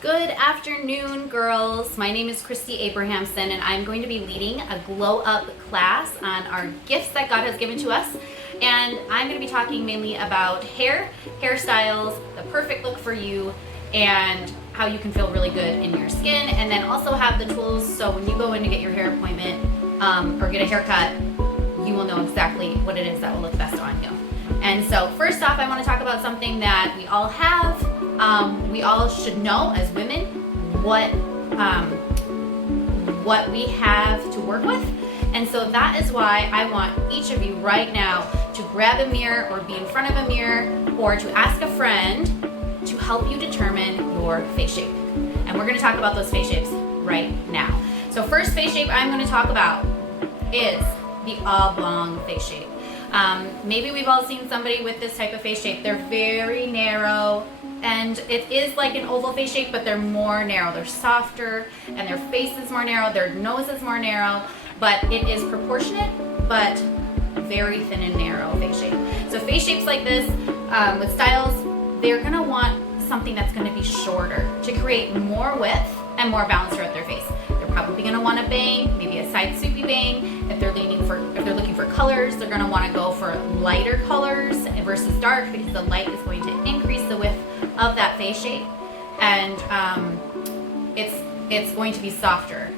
Good afternoon, girls. My name is Christy Abrahamson, and I'm going to be leading a glow up class on our gifts that God has given to us. And I'm going to be talking mainly about hair, hairstyles, the perfect look for you, and how you can feel really good in your skin. And then also have the tools so when you go in to get your hair appointment or get a haircut, you will know exactly what it is that will look best on you. And so first off, I want to talk about something that we all have. We all should know as women what we have to work with. And so that is why I want each of you right now to grab a mirror or be in front of a mirror or to ask a friend to help you determine your face shape. And we're going to talk about those face shapes right now. So first face shape I'm going to talk about is the oblong face shape. Maybe we've all seen somebody with this type of face shape. They're very narrow, and it is like an oval face shape, but they're more narrow. They're softer, and their face is more narrow, their nose is more narrow, but it is proportionate, but very thin and narrow face shape. So face shapes like this, with styles, they're gonna want something that's gonna be shorter to create more width and more balance throughout their face. They're probably gonna want a bang, maybe a side sweepy bang. If they're looking for colors, they're gonna wanna go for lighter colors versus dark, because the light is going to increase the width of that face shape, and it's going to be softer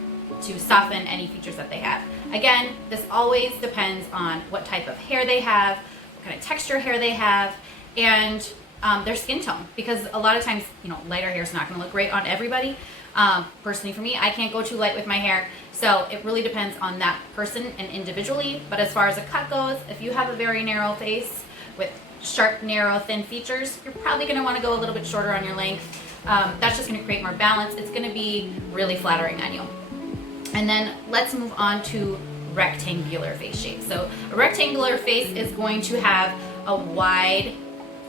to soften any features that they have. Again, this always depends on what type of hair they have, what kind of texture hair they have, and their skin tone, because a lot of times, lighter hair is not going to look great on everybody. Personally, for me, I can't go too light with my hair, so it really depends on that person and individually. But as far as a cut goes, if you have a very narrow face with sharp, narrow, thin features, you're probably going to want to go a little bit shorter on your length. That's just going to create more balance. It's going to be really flattering on you. And then let's move on to rectangular face shape. So a rectangular face is going to have a wide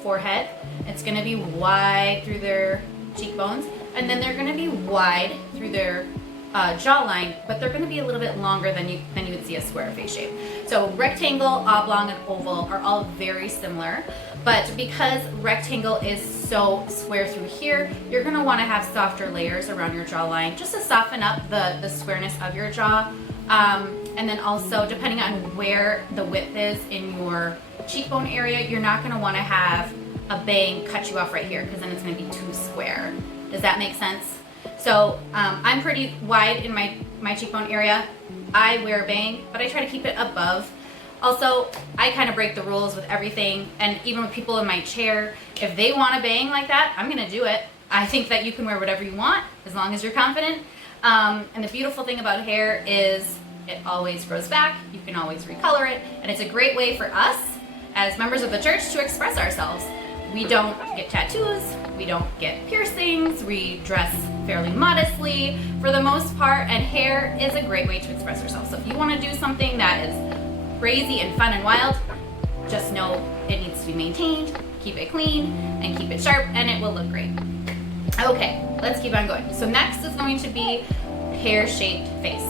forehead. It's going to be wide through their cheekbones, and then they're going to be wide through their jawline, but they're going to be a little bit longer than you would see a square face shape. So rectangle, oblong, and oval are all very similar, but because rectangle is so square through here, you're going to want to have softer layers around your jawline just to soften up the squareness of your jaw. And then also, depending on where the width is in your cheekbone area, you're not going to want to have a bang cut you off right here, because then it's going to be too square. Does that make sense? So I'm pretty wide in my cheekbone area. I wear a bang, but I try to keep it above. Also, I kind of break the rules with everything, and even with people in my chair, if they want a bang like that, I'm going to do it. I think that you can wear whatever you want as long as you're confident. And the beautiful thing about hair is it always grows back. You can always recolor it, and it's a great way for us as members of the church to express ourselves. We don't get tattoos, we don't get piercings, we dress fairly modestly for the most part, and hair is a great way to express ourselves. So if you want to do something that is crazy and fun and wild, just know it needs to be maintained, keep it clean, and keep it sharp, and it will look great. Okay, let's keep on going. So next is going to be pear-shaped face.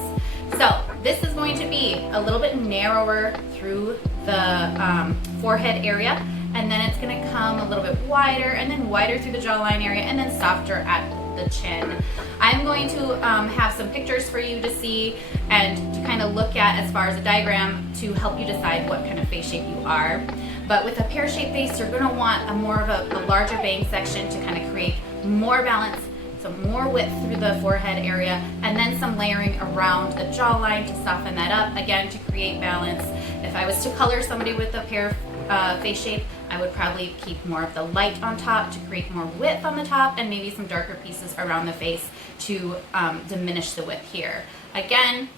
So this is going to be a little bit narrower through the forehead area, and then it's going to come a little bit wider, and then wider through the jawline area, and then softer at the chin. I'm going to have some pictures for you to see and to kind of look at as far as a diagram to help you decide what kind of face shape you are. But with a pear-shaped face, you're going to want a more of a larger bang section to kind of create more balance, so more width through the forehead area, and then some layering around the jawline to soften that up, again, to create balance. If I was to color somebody with a pear face shape, I would probably keep more of the light on top to create more width on the top, and maybe some darker pieces around the face to diminish the width here. Again,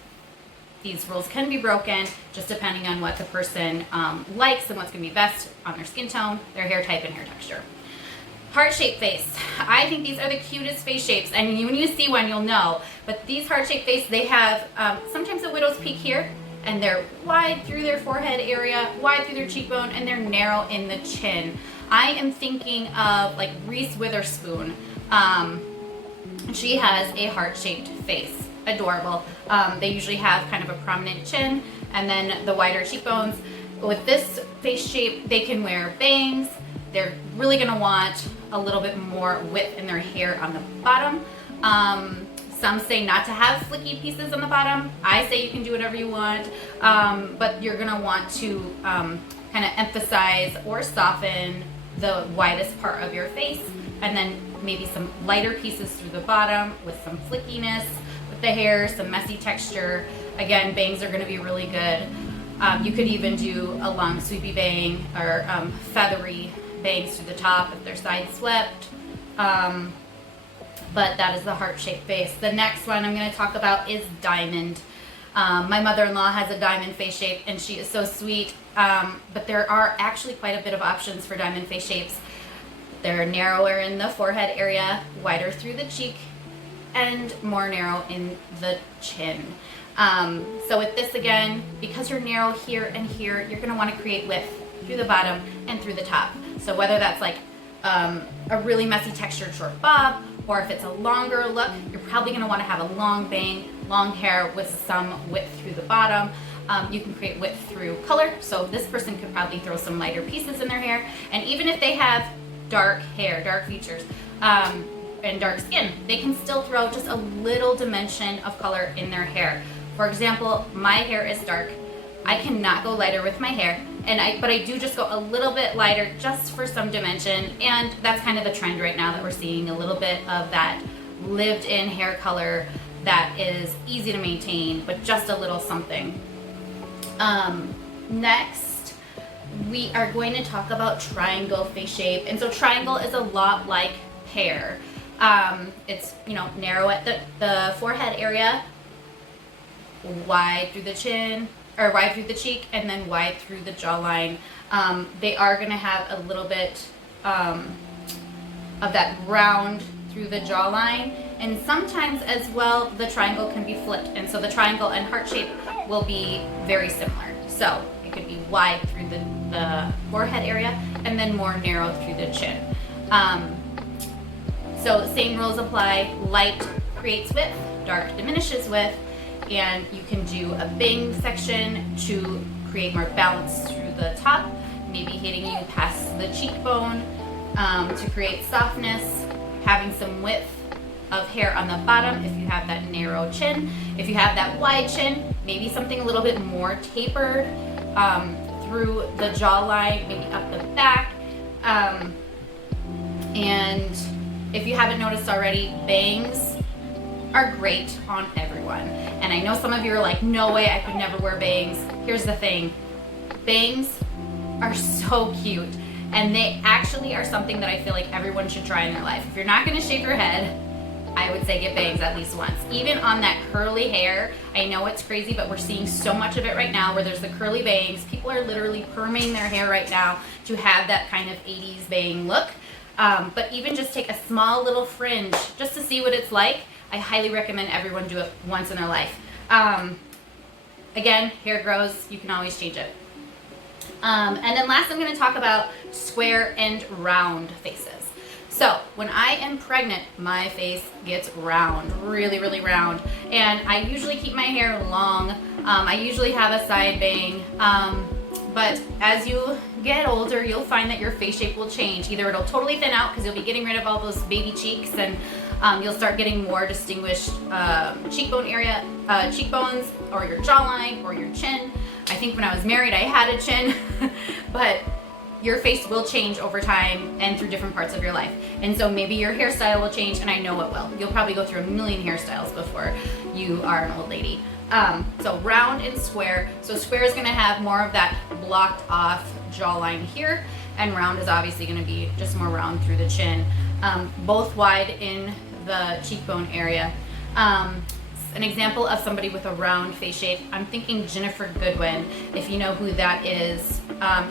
these rules can be broken just depending on what the person likes and what's going to be best on their skin tone, their hair type, and hair texture. Heart-shaped face. I think these are the cutest face shapes, and when you see one, you'll know. But these heart-shaped face, they have sometimes a widow's peak here, and they're wide through their forehead area, wide through their cheekbone, and they're narrow in the chin. I am thinking of like Reese Witherspoon. She has a heart-shaped face. Adorable. They usually have kind of a prominent chin and then the wider cheekbones. With this face shape, they can wear bangs. They're really going to want a little bit more width in their hair on the bottom. Some say not to have flicky pieces on the bottom. I say you can do whatever you want, but you're gonna want to kind of emphasize or soften the widest part of your face, and then maybe some lighter pieces through the bottom with some flickiness with the hair, some messy texture. Again, bangs are gonna be really good. You could even do a long sweepy bang or feathery bangs through the top if they're side swept. But that is the heart-shaped face. The next one I'm going to talk about is diamond. My mother-in-law has a diamond face shape, and she is so sweet. But there are actually quite a bit of options for diamond face shapes. They're narrower in the forehead area, wider through the cheek, and more narrow in the chin. So with this, again, because you're narrow here and here, you're going to want to create width through the bottom and through the top. So whether that's like a really messy textured short bob, or if it's a longer look, you're probably going to want to have a long bang, long hair with some width through the bottom. You can create width through color, so this person could probably throw some lighter pieces in their hair, and even if they have dark hair, dark features, and dark skin, they can still throw just a little dimension of color in their hair. For example, my hair is dark. I cannot go lighter with my hair, but I do just go a little bit lighter just for some dimension, and that's kind of the trend right now that we're seeing, a little bit of that lived-in hair color that is easy to maintain, but just a little something. Next, we are going to talk about triangle face shape, and so triangle is a lot like pear. It's, narrow at the forehead area, wide through the chin, or wide through the cheek, and then wide through the jawline. They are going to have a little bit of that round through the jawline, and sometimes as well the triangle can be flipped, and so the triangle and heart shape will be very similar. So it could be wide through the forehead area and then more narrow through the chin. So same rules apply. Light creates width, dark diminishes width, and you can do a bang section to create more balance through the top, maybe hitting you past the cheekbone to create softness, having some width of hair on the bottom if you have that narrow chin. If you have that wide chin, maybe something a little bit more tapered through the jawline, maybe up the back. And if you haven't noticed already, bangs are great on everyone. And I know some of you are like, no way, I could never wear bangs. Here's the thing, bangs are so cute, and they actually are something that I feel like everyone should try in their life. If you're not gonna shave your head, I would say get bangs at least once. Even on that curly hair, I know it's crazy, but we're seeing so much of it right now where there's the curly bangs. People are literally perming their hair right now to have that kind of 80s bang look. But even just take a small little fringe just to see what it's like. I highly recommend everyone do it once in their life. Again, hair grows, you can always change it. And then last, I'm gonna talk about square and round faces. So when I am pregnant, my face gets round, really, really round. And I usually keep my hair long. I usually have a side bang. But as you get older, you'll find that your face shape will change. Either it'll totally thin out because you'll be getting rid of all those baby cheeks, and you'll start getting more distinguished cheekbone area, cheekbones, or your jawline, or your chin. I think when I was married, I had a chin, but your face will change over time and through different parts of your life. And so maybe your hairstyle will change, and I know it will. You'll probably go through a million hairstyles before you are an old lady. So round and square. So square is gonna have more of that blocked off jawline here, and round is obviously gonna be just more round through the chin. Both wide in the cheekbone area. An example of somebody with a round face shape, I'm thinking Jennifer Goodwin, if you know who that is.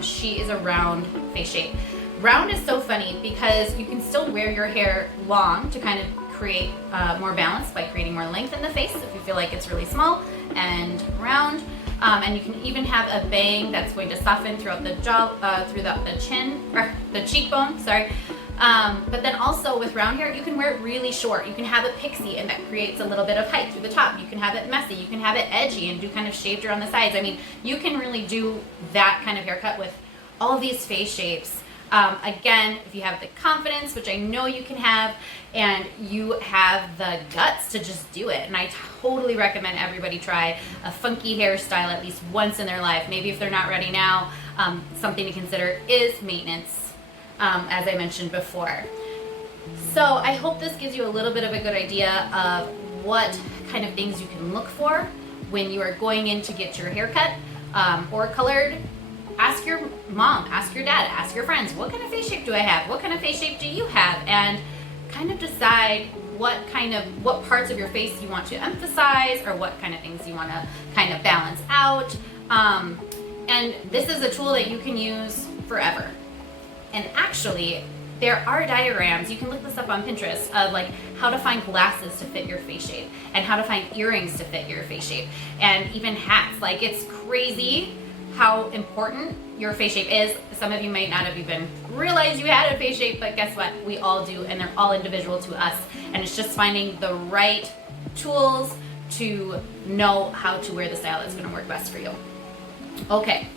She is a round face shape. Round is so funny because you can still wear your hair long to kind of create more balance by creating more length in the face if you feel like it's really small and round. And you can even have a bang that's going to soften throughout the jaw, through the chin, or the cheekbone, sorry. But then also with round hair, you can wear it really short. You can have it pixie, and that creates a little bit of height through the top. You can have it messy. You can have it edgy and do kind of shaved around the sides. I mean, you can really do that kind of haircut with all these face shapes. Again, if you have the confidence, which I know you can have, and you have the guts to just do it. And I totally recommend everybody try a funky hairstyle at least once in their life. Maybe if they're not ready now, something to consider is maintenance, as I mentioned before. So I hope this gives you a little bit of a good idea of what kind of things you can look for when you are going in to get your hair cut or colored. Ask your mom, ask your dad, ask your friends, what kind of face shape do I have? What kind of face shape do you have? And kind of decide what parts of your face you want to emphasize, or what kind of things you want to kind of balance out. And this is a tool that you can use forever. And actually, there are diagrams, you can look this up on Pinterest, of like how to find glasses to fit your face shape, and how to find earrings to fit your face shape, and even hats. Like, it's crazy how important your face shape is. Some of you might not have even realized you had a face shape, but guess what? We all do, and they're all individual to us. And it's just finding the right tools to know how to wear the style that's gonna work best for you. Okay,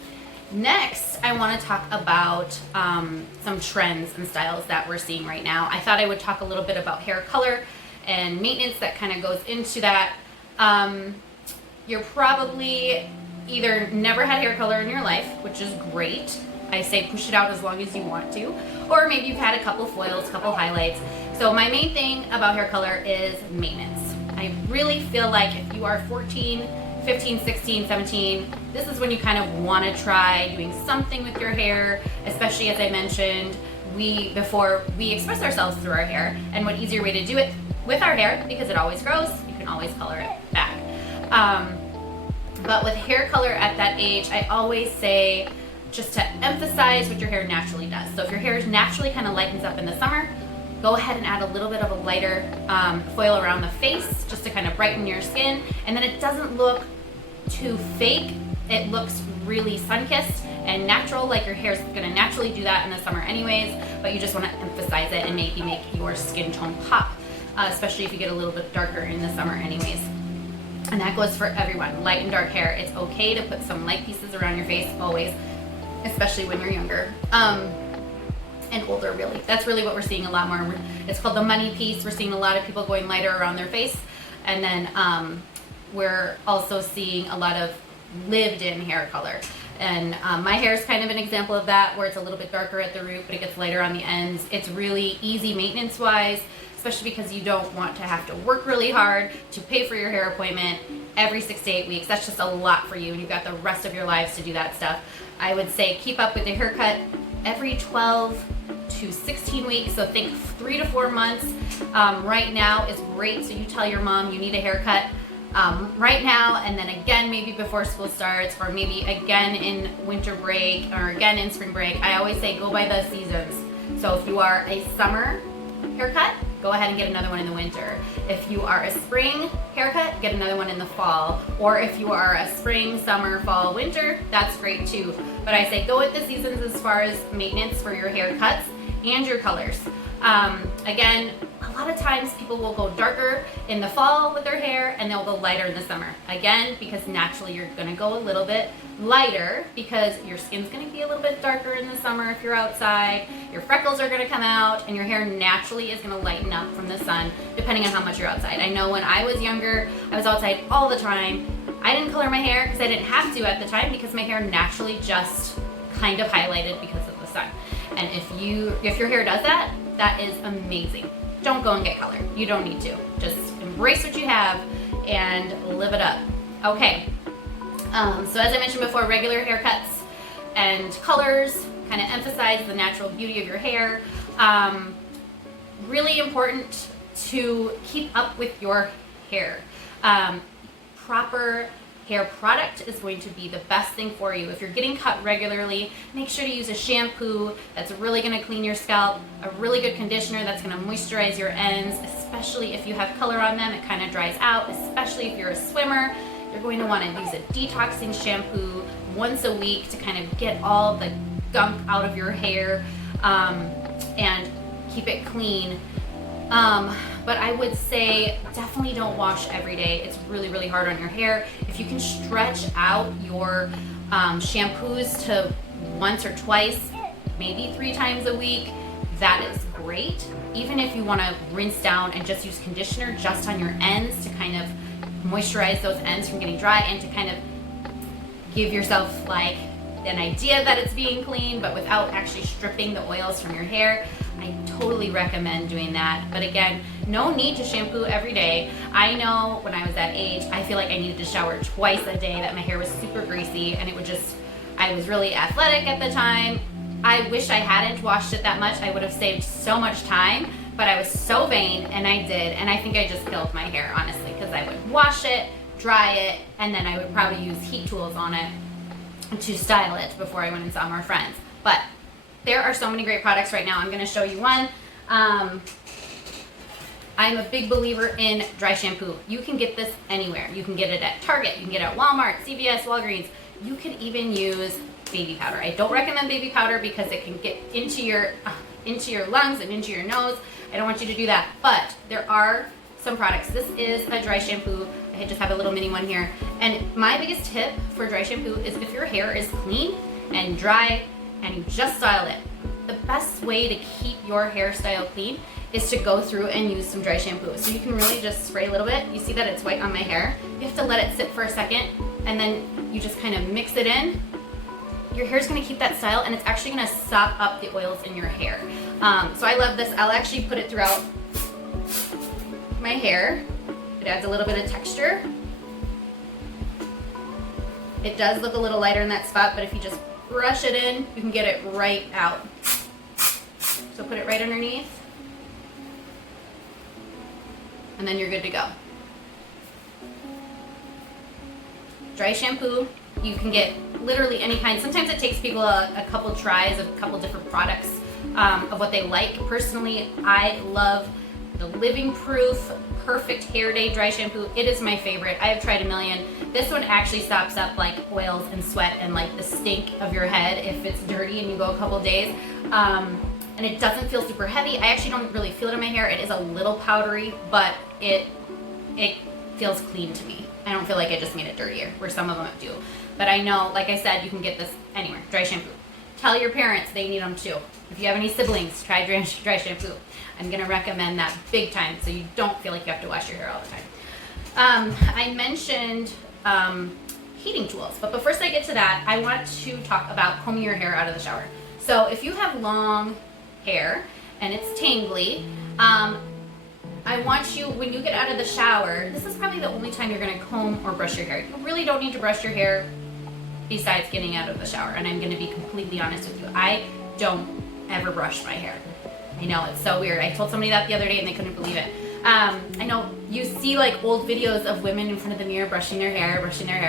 next I wanna talk about some trends and styles that we're seeing right now. I thought I would talk a little bit about hair color and maintenance that kind of goes into that. You're probably either never had hair color in your life, which is great. I say push it out as long as you want to. Or maybe you've had a couple foils, couple highlights. So my main thing about hair color is maintenance. I really feel like if you are 14, 15, 16, 17, this is when you kind of want to try doing something with your hair, especially as I mentioned, before we express ourselves through our hair. And what easier way to do it with our hair, because it always grows, you can always color it back. But with hair color at that age, I always say just to emphasize what your hair naturally does. So if your hair naturally kind of lightens up in the summer, go ahead and add a little bit of a lighter foil around the face just to kind of brighten your skin. And then it doesn't look too fake. It looks really sun-kissed and natural, like your hair's gonna naturally do that in the summer anyways, but you just wanna emphasize it and maybe make your skin tone pop, especially if you get a little bit darker in the summer anyways. And that goes for everyone, light and dark hair. It's okay to put some light pieces around your face always, especially when you're younger and older, really. That's really what we're seeing a lot more. It's called the money piece. We're seeing a lot of people going lighter around their face. And then we're also seeing a lot of lived in hair color. And my hair is kind of an example of that, where it's a little bit darker at the root, but it gets lighter on the ends. It's really easy maintenance wise, especially because you don't want to have to work really hard to pay for your hair appointment every 6 to 8 weeks. That's just a lot for you, and you've got the rest of your lives to do that stuff. I would say keep up with the haircut every 12 to 16 weeks, so think 3 to 4 months. Right now is great, so you tell your mom you need a haircut right now, and then again maybe before school starts, or maybe again in winter break, or again in spring break. I always say go by the seasons. So if you are a summer haircut, go ahead and get another one in the winter. If you are a spring haircut, get another one in the fall. Or if you are a spring, summer, fall, winter, that's great too. But I say go with the seasons as far as maintenance for your haircuts and your colors. Again, a lot of times people will go darker in the fall with their hair and they'll go lighter in the summer. Again, because naturally you're gonna go a little bit lighter because your skin's gonna be a little bit darker in the summer if you're outside, your freckles are gonna come out, and your hair naturally is gonna lighten up from the sun depending on how much you're outside. I know when I was younger, I was outside all the time. I didn't color my hair because I didn't have to at the time, because my hair naturally just kind of highlighted because of the sun. And if your hair does that, that is amazing. Don't go and get color. You don't need to. Just embrace what you have and live it up. Okay. So as I mentioned before, regular haircuts and colors kind of emphasize the natural beauty of your hair. Really important to keep up with your hair. Proper hair product is going to be the best thing for you. If you're getting cut regularly, make sure to use a shampoo that's really going to clean your scalp, a really good conditioner that's going to moisturize your ends, especially if you have color on them. It kind of dries out, especially if you're a swimmer. You're going to want to use a detoxing shampoo once a week to kind of get all the gunk out of your hair and keep it clean. But I would say definitely don't wash every day. It's really, really hard on your hair. If you can stretch out your shampoos to once or twice maybe 3 times a week, that is great. Even if you want to rinse down and just use conditioner just on your ends to kind of moisturize those ends from getting dry and to kind of give yourself like an idea that it's being clean, but without actually stripping the oils from your hair, I totally recommend doing that. But again, no need to shampoo every day. I know when I was that age, I feel like I needed to shower twice a day, that my hair was super greasy, and it would just, I was really athletic at the time. I wish I hadn't washed it that much. I would have saved so much time, but I was so vain, and I did, and I think I just killed my hair, honestly, because I would wash it, dry it, and then I would probably use heat tools on it to style it before I went and saw more friends. But there are so many great products right now. I'm going to show you one. I'm a big believer in dry shampoo. You can get this anywhere. You can get it at Target, you can get it at Walmart, CVS, Walgreens. You can even use baby powder. I don't recommend baby powder because it can get into your lungs and into your nose. I don't want you to do that. But there are some products. This is a dry shampoo. I just have a little mini one here. And my biggest tip for dry shampoo is if your hair is clean and dry and you just styled it, the best way to keep your hairstyle clean is to go through and use some dry shampoo. So you can really just spray a little bit. You see that it's white on my hair. You have to let it sit for a second, and then you just kind of mix it in. Your hair's gonna keep that style, and it's actually gonna sop up the oils in your hair. So I love this. I'll actually put it throughout my hair. It adds a little bit of texture. It does look a little lighter in that spot, but if you just brush it in, you can get it right out. So put it right underneath, and then you're good to go. Dry shampoo, you can get literally any kind. Sometimes it takes people a couple tries of a couple different products of what they like. Personally, I love the Living Proof Perfect Hair Day Dry Shampoo. It is my favorite. I have tried a million. This one actually stops up like oils and sweat and like the stink of your head if it's dirty and you go a couple days. And it doesn't feel super heavy. I actually don't really feel it in my hair. It is a little powdery, but it feels clean to me. I don't feel like I just made it dirtier, where some of them do. But I know, like I said, you can get this anywhere. Dry shampoo. Tell your parents they need them too. If you have any siblings, try dry shampoo. I'm gonna recommend that big time, so you don't feel like you have to wash your hair all the time. I mentioned heating tools, but first I get to that, I want to talk about combing your hair out of the shower. So if you have long hair and it's tangly, I want you, when you get out of the shower, this is probably the only time you're gonna comb or brush your hair. You really don't need to brush your hair besides getting out of the shower, and I'm gonna be completely honest with you. I don't ever brush my hair. I know, it's so weird. I told somebody that the other day and they couldn't believe it. I know you see like old videos of women in front of the mirror brushing their hair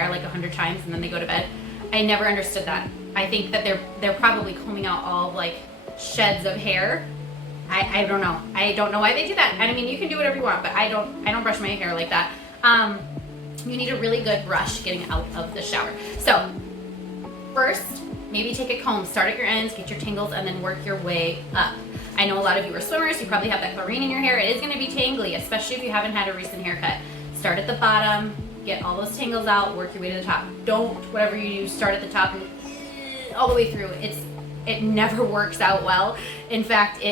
like 100 times and then they go to bed. I never understood that. I think that they're probably combing out all like sheds of hair. I don't know. I don't know why they do that. I mean, you can do whatever you want, but I don't brush my hair like that. You need a really good brush getting out of the shower. So first, maybe take a comb, start at your ends, get your tangles, and then work your way up. I know a lot of you are swimmers, you probably have that chlorine in your hair. It is gonna be tangly, especially if you haven't had a recent haircut. Start at the bottom, get all those tangles out, work your way to the top. Don't, whatever you do, start at the top and all the way through. It never works out well. In fact,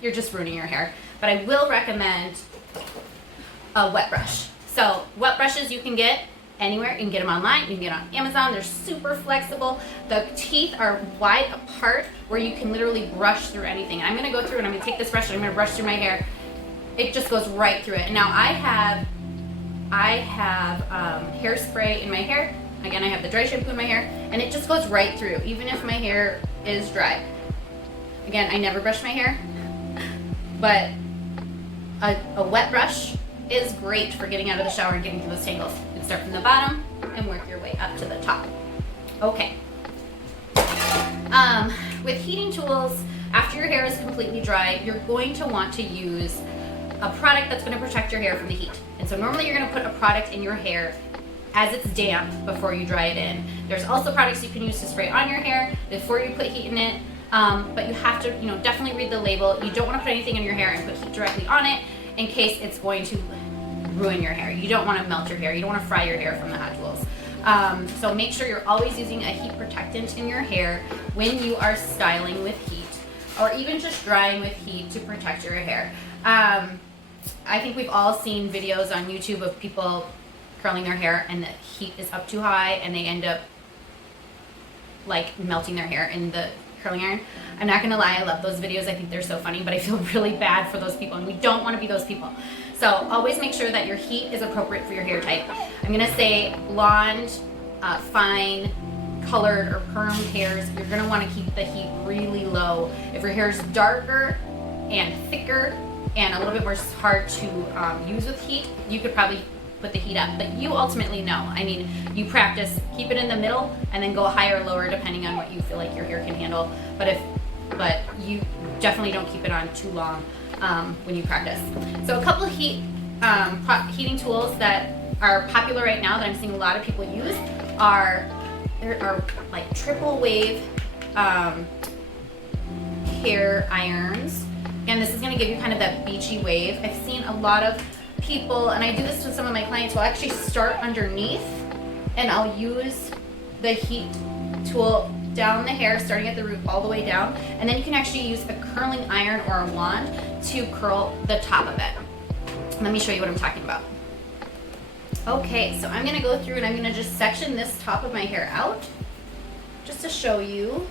you're just ruining your hair. But I will recommend a wet brush. So wet brushes you can get anywhere. You can get them online, you can get on Amazon. They're super flexible. The teeth are wide apart where you can literally brush through anything. And I'm gonna go through and I'm gonna take this brush and I'm gonna brush through my hair. It just goes right through it. And now I have hairspray in my hair. Again, I have the dry shampoo in my hair, and it just goes right through, even if my hair is dry. Again, I never brush my hair, but a wet brush is great for getting out of the shower and getting through those tangles. You can start from the bottom and work your way up to the top. Okay. With heating tools, after your hair is completely dry, you're going to want to use a product that's going to protect your hair from the heat. And so normally you're going to put a product in your hair as it's damp before you dry it in. There's also products you can use to spray on your hair before you put heat in it. But you have to, definitely read the label. You don't want to put anything in your hair and put heat directly on it in case it's going to ruin your hair. You don't want to melt your hair. You don't want to fry your hair from the hot tools. So make sure you're always using a heat protectant in your hair when you are styling with heat, or even just drying with heat to protect your hair. I think we've all seen videos on YouTube of people curling their hair and the heat is up too high and they end up like melting their hair in the curling iron. I'm not gonna lie, I love those videos. I think they're so funny, but I feel really bad for those people, and we don't want to be those people. So always make sure that your heat is appropriate for your hair type. I'm gonna say blonde, fine, colored or permed hairs, you're gonna want to keep the heat really low. If your hair is darker and thicker and a little bit more hard to use with heat, you could probably put the heat up, but you ultimately know. I mean, you practice, keep it in the middle and then go higher or lower depending on what you feel like your hair can handle. But you definitely don't keep it on too long when you practice. So a couple of heating tools that are popular right now that I'm seeing a lot of people use are like triple wave hair irons. Again, this is going to give you kind of that beachy wave. I've seen a lot of people, and I do this with some of my clients, will actually start underneath and I'll use the heat tool down the hair, starting at the root all the way down, and then you can actually use a curling iron or a wand to curl the top of it. Let me show you what I'm talking about. Okay, so I'm gonna go through and I'm gonna just section this top of my hair out just to show you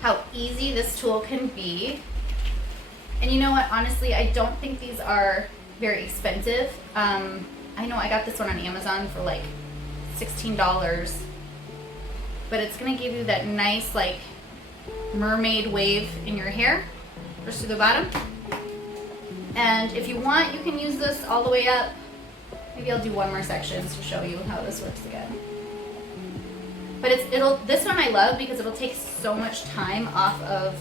how easy this tool can be. And you know what, honestly, I don't think these are very expensive. I know I got this one on Amazon for like $16, but it's gonna give you that nice like mermaid wave in your hair, first to the bottom. And if you want, you can use this all the way up. Maybe I'll do one more section to show you how this works again. But this one I love because it'll take so much time off of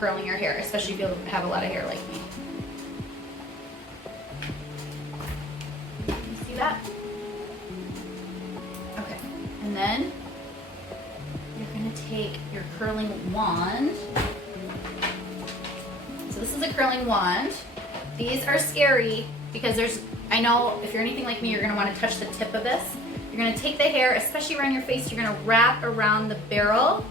curling your hair, especially if you have a lot of hair like me. You see that? Okay, and then you're gonna take your curling wand. So this is a curling wand. These are scary because I know if you're anything like me, you're gonna wanna touch the tip of this. You're gonna take the hair, especially around your face, you're gonna wrap around the barrel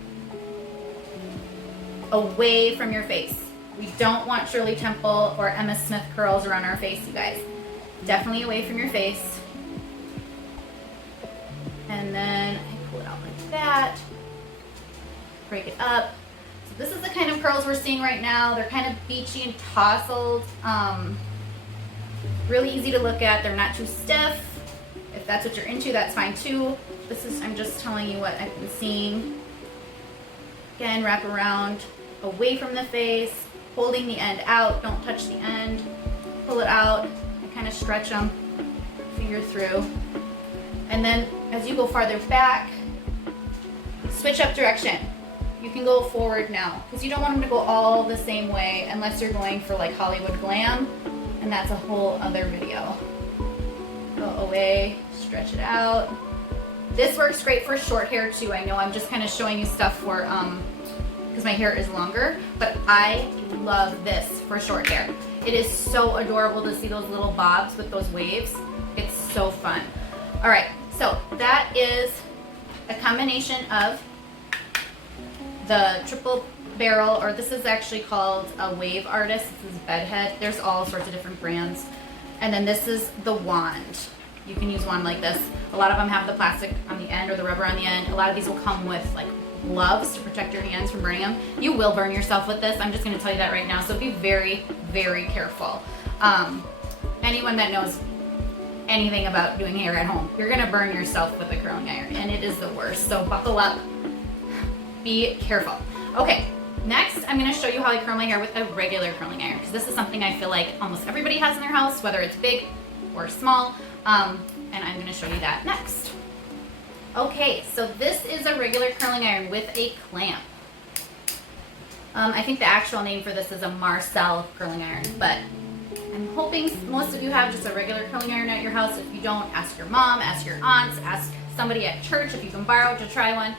away from your face. We don't want Shirley Temple or Emma Smith curls around our face, you guys. Definitely away from your face. And then I pull it out like that. Break it up. So this is the kind of curls we're seeing right now. They're kind of beachy and tousled. Really easy to look at. They're not too stiff. If that's what you're into, that's fine too. I'm just telling you what I've been seeing. Again, wrap around away from the face, holding the end out. Don't touch the end. Pull it out and kind of stretch them, finger through. And then as you go farther back, switch up direction. You can go forward now because you don't want them to go all the same way unless you're going for like Hollywood glam, and that's a whole other video. Go away, stretch it out. This works great for short hair too. I know I'm just kind of showing you stuff for because my hair is longer, but I love this for short hair. It is so adorable to see those little bobs with those waves. It's so fun. All right, so that is a combination of the triple barrel, or this is actually called a Wave Artist. This is Bedhead. There's all sorts of different brands. And then this is the wand. You can use one like this. A lot of them have the plastic on the end or the rubber on the end. A lot of these will come with like gloves to protect your hands from burning them. You will burn yourself with this. I'm just going to tell you that right now. So be very, very careful. Anyone that knows anything about doing hair at home, you're going to burn yourself with a curling iron, and it is the worst. So buckle up. Be careful. Okay, next I'm going to show you how I curl my hair with a regular curling iron, because this is something I feel like almost everybody has in their house, whether it's big or small, and I'm going to show you that next. Okay, so this is a regular curling iron with a clamp. I think the actual name for this is a Marcel curling iron, but I'm hoping most of you have just a regular curling iron at your house. If you don't, ask your mom, ask your aunts, ask somebody at church if you can borrow to try one.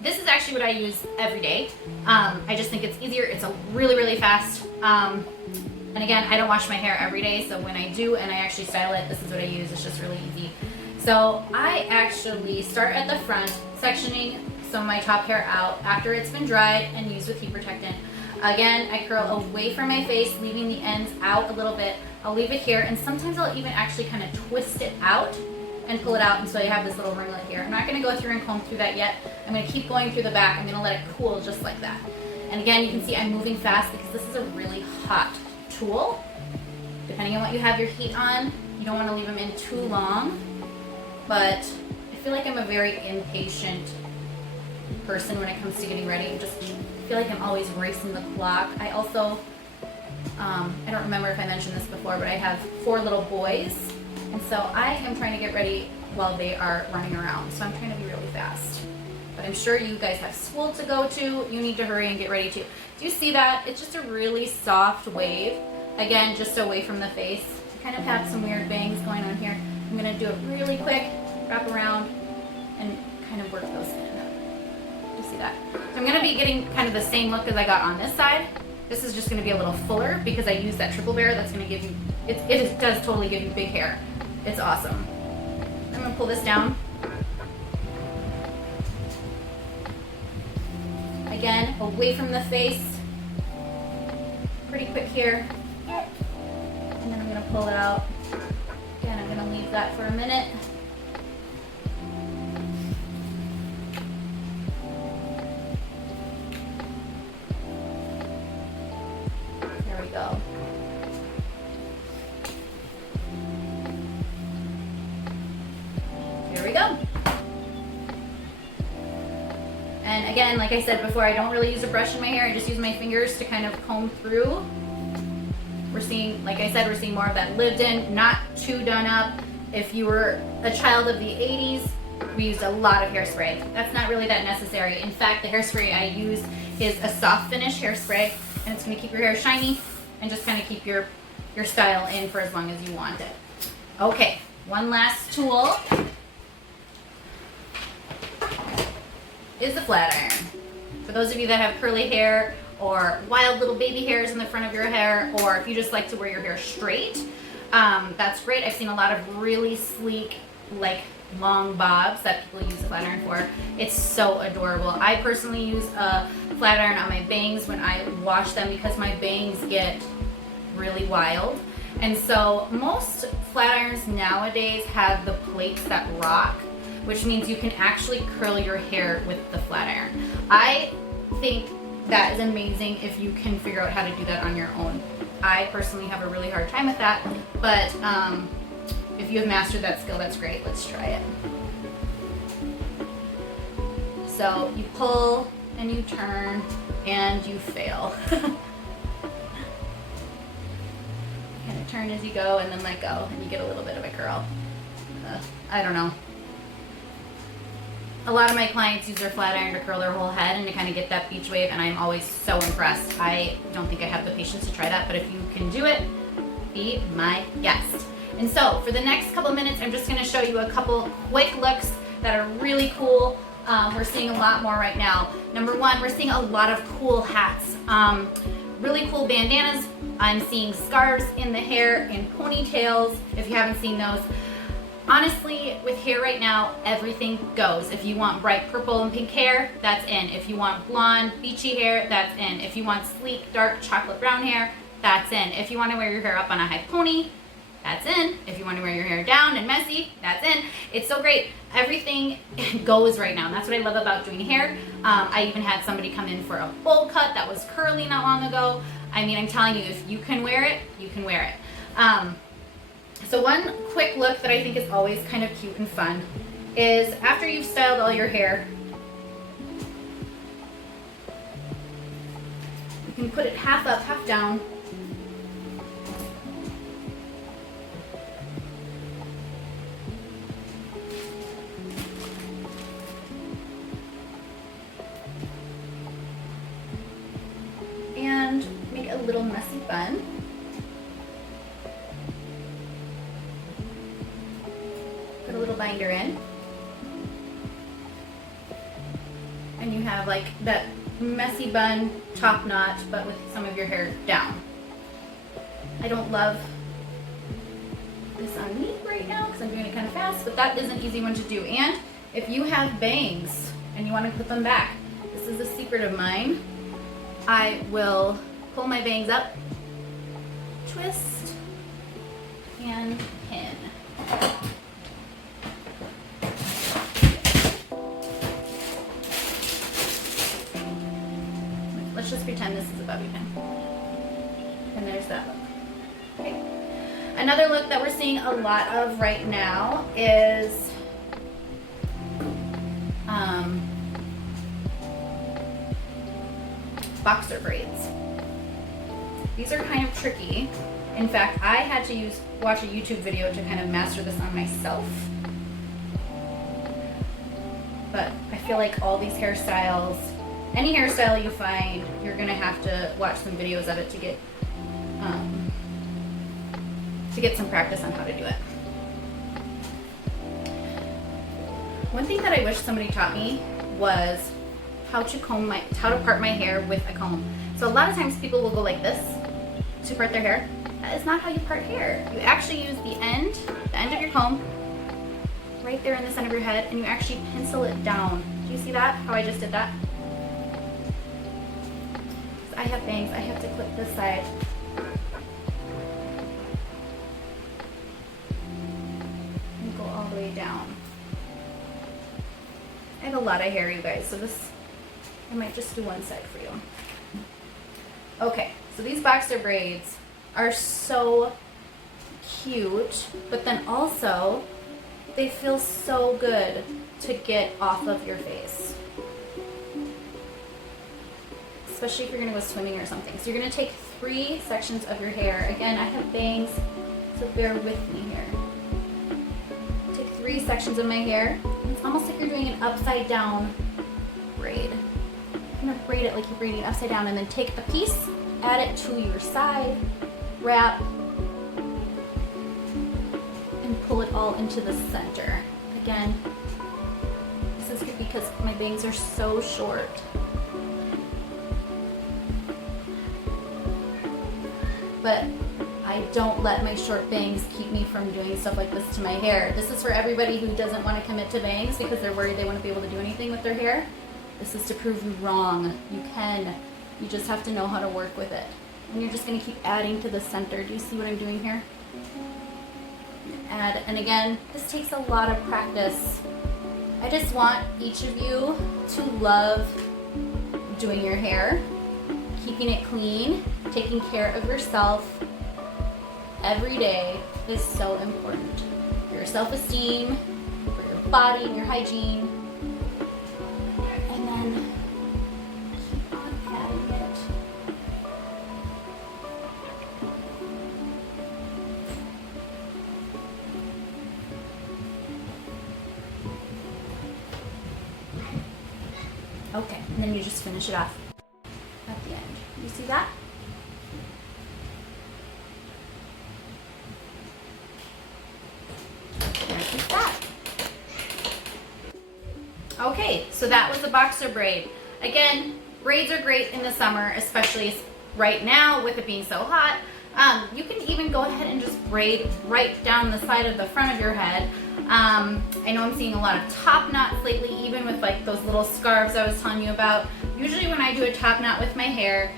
This is actually what I use every day. I just think it's easier. It's a really, really fast And again, I don't wash my hair every day, so when I do and I actually style it, this is what I use. It's just really easy. So I actually start at the front, sectioning some of my top hair out after it's been dried and used with heat protectant. Again, I curl away from my face, leaving the ends out a little bit. I'll leave it here, and sometimes I'll even actually kind of twist it out and pull it out until I have this little ringlet here. I'm not going to go through and comb through that yet. I'm going to keep going through the back. I'm going to let it cool just like that. And again, you can see I'm moving fast because this is a really hot tool. Depending on what you have your heat on, you don't want to leave them in too long. But I feel like I'm a very impatient person when it comes to getting ready. I feel like I'm always racing the clock. I also, I don't remember if I mentioned this before, but I have 4 little boys. And so I am trying to get ready while they are running around. So I'm trying to be really fast. But I'm sure you guys have school to go to. You need to hurry and get ready too. Do you see that? It's just a really soft wave. Again, just away from the face. I kind of have some weird bangs going on here. I'm going to do it really quick, wrap around, and kind of work those in. Do you see that? So I'm going to be getting kind of the same look as I got on this side. This is just going to be a little fuller because I used that triple bear. That's going to give you, it does totally give you big hair. It's awesome. I'm going to pull this down. Again, away from the face. Pretty quick here. And then I'm going to pull it out. Again, I'm going to leave that for a minute. There we go. There we go. And again, like I said before, I don't really use a brush in my hair. I just use my fingers to kind of comb through. We're seeing, like I said, we're seeing more of that lived in, not too done up. If you were a child of the 80s, we used a lot of hairspray. That's not really that necessary. In fact, the hairspray I use is a soft finish hairspray, and it's going to keep your hair shiny and just kind of keep your style in for as long as you want it. Okay, one last tool is the flat iron. For those of you that have curly hair or wild little baby hairs in the front of your hair, or if you just like to wear your hair straight, that's great. I've seen a lot of really sleek, like long bobs that people use a flat iron for. It's so adorable. I personally use a flat iron on my bangs when I wash them because my bangs get really wild. And so most flat irons nowadays have the plates that rock, which means you can actually curl your hair with the flat iron. I think that is amazing if you can figure out how to do that on your own. I personally have a really hard time with that, but if you have mastered that skill, that's great. Let's try it. So you pull and you turn and you fail. Kind of turn as you go and then let go, and you get a little bit of a curl. I don't know. A lot of my clients use their flat iron to curl their whole head and to kind of get that beach wave, and I'm always so impressed. I don't think I have the patience to try that, but if you can do it, be my guest. And so for the next couple minutes, I'm just going to show you a couple quick looks that are really cool. We're seeing a lot more right now. Number one, we're seeing a lot of cool hats. Really cool bandanas. I'm seeing scarves in the hair and ponytails, if you haven't seen those. Honestly, with hair right now, everything goes. If you want bright purple and pink hair, that's in. If you want blonde, beachy hair, that's in. If you want sleek, dark, chocolate brown hair, that's in. If you want to wear your hair up on a high pony, that's in. If you want to wear your hair down and messy, that's in. It's so great. Everything goes right now, and that's what I love about doing hair. I even had somebody come in for a bowl cut that was curly not long ago. I mean, I'm telling you, if you can wear it, you can wear it. So one quick look that I think is always kind of cute and fun is after you've styled all your hair, you can put it half up, half down. And make a little messy bun. Put a little binder in. And you have like that messy bun top knot, but with some of your hair down. I don't love this on me right now because I'm doing it kind of fast, but that is an easy one to do. And if you have bangs and you want to clip them back, this is a secret of mine. I will pull my bangs up, twist, and pin. Let's just pretend this is a bobby pin. And there's that look. Okay. Another look that we're seeing a lot of right now is boxer braids. These are kind of tricky. In fact, I had to watch a YouTube video to kind of master this on myself. But I feel like all these hairstyles, any hairstyle you find, you're gonna have to watch some videos of it to get some practice on how to do it. One thing that I wish somebody taught me was how to part my hair with a comb. So a lot of times people will go like this to part their hair. That is not how you part hair. You actually use the end of your comb right there in the center of your head, and you actually pencil it down. Do you see that? How I just did that? I have bangs, I have to clip this side. And go all the way down. I have a lot of hair, you guys, so I might just do one side for you. Okay, so these boxer braids are so cute, but then also they feel so good to get off of your face. Especially if you're gonna go swimming or something. So you're gonna take 3 sections of your hair. Again, I have bangs, so bear with me here. Take 3 sections of my hair. It's almost like you're doing an upside down braid. You're gonna braid it like you're braiding it upside down, and then take a piece, add it to your side, wrap, and pull it all into the center. Again, this is good because my bangs are so short. But I don't let my short bangs keep me from doing stuff like this to my hair. This is for everybody who doesn't want to commit to bangs because they're worried they won't be able to do anything with their hair. This is to prove you wrong. You can. You just have to know how to work with it. And you're just going to keep adding to the center. Do you see what I'm doing here? Add, and again, this takes a lot of practice. I just want each of you to love doing your hair, keeping it clean, taking care of yourself every day is so important for your self-esteem, for your body and your hygiene. And then keep on adding it. Okay, and then you just finish it off at the end. You see that? Like that. Okay, so that was the boxer braid. Again, braids are great in the summer, especially right now with it being so hot. You can even go ahead and just braid right down the side of the front of your head. I know I'm seeing a lot of top knots lately, even with like those little scarves I was telling you about. Usually when I do a top knot with my hair,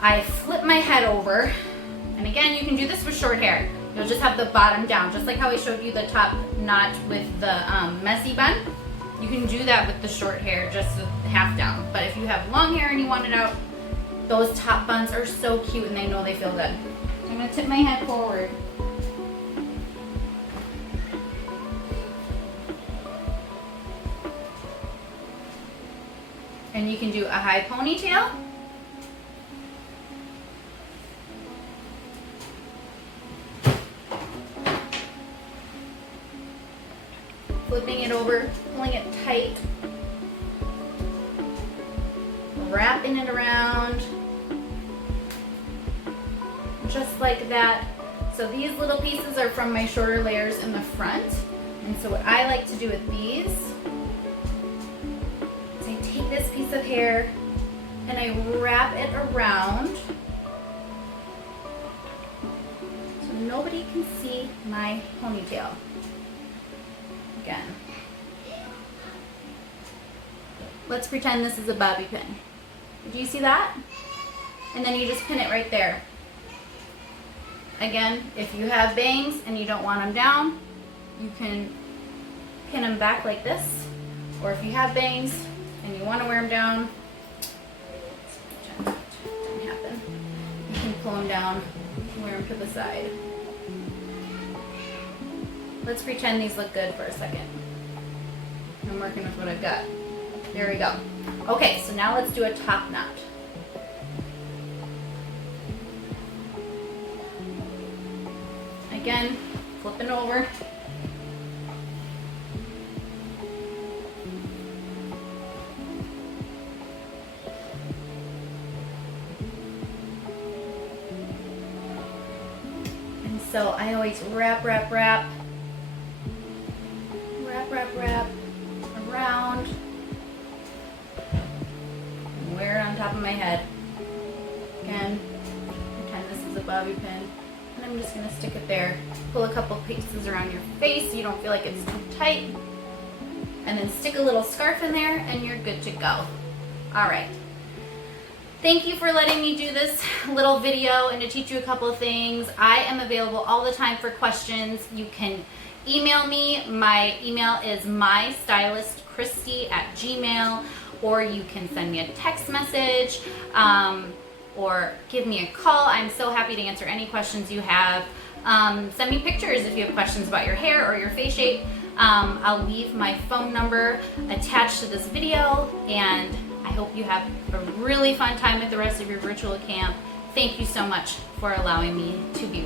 I flip my head over, and again, you can do this with short hair. You'll just have the bottom down, just like how I showed you the top knot with the messy bun. You can do that with the short hair, just half down. But if you have long hair and you want it out, those top buns are so cute and they know they feel good. I'm gonna tip my head forward. And you can do a high ponytail. Flipping it over, pulling it tight, wrapping it around, just like that. So these little pieces are from my shorter layers in the front. And so what I like to do with these is I take this piece of hair and I wrap it around nobody can see my ponytail. Again. Let's pretend this is a bobby pin. Do you see that? And then you just pin it right there. Again, if you have bangs and you don't want them down, you can pin them back like this. Or if you have bangs and you want to wear them down, that didn't happen. You can pull them down and wear them to the side. Let's pretend these look good for a second. I'm working with what I've got. There we go. Okay, so now let's do a top knot. Again, flipping over. And so I always wrap around, and wear it on top of my head. Again, pretend this is a bobby pin. And I'm just going to stick it there. Pull a couple pieces around your face so you don't feel like it's too tight. And then stick a little scarf in there and you're good to go. All right. Thank you for letting me do this little video and to teach you a couple of things. I am available all the time for questions. You can email me. My email is mystylistchristy@gmail.com, or you can send me a text message. Or give me a call. I'm so happy to answer any questions you have. Send me pictures if you have questions about your hair or your face shape. I'll leave my phone number attached to this video, and I hope you have a really fun time with the rest of your virtual camp. Thank you so much for allowing me to be with you.